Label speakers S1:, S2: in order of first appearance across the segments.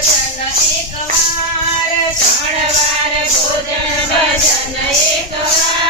S1: ભજન એકવાર ત્રણ વાર ભોજન ભજન એકવાર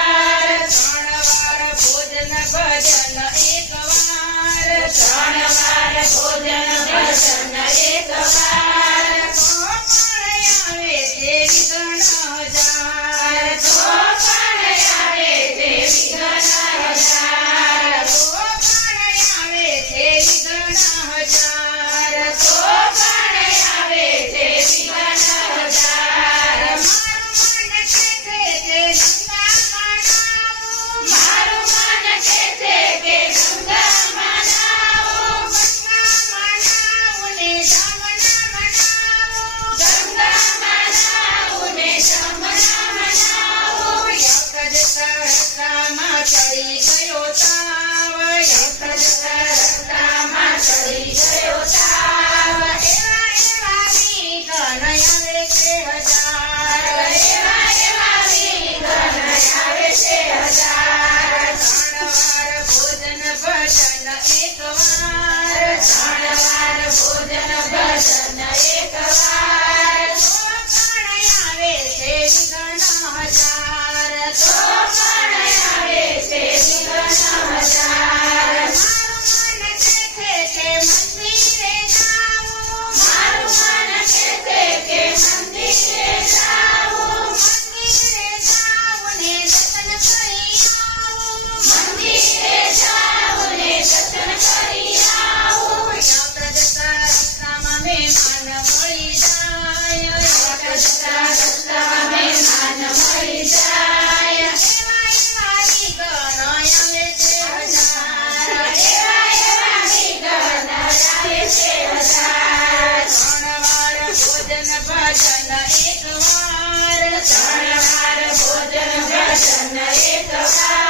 S1: ભજન એકવાર ત્રણ વાર ભોજન ભજન એકવાર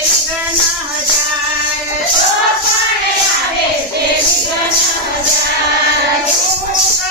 S1: Yes.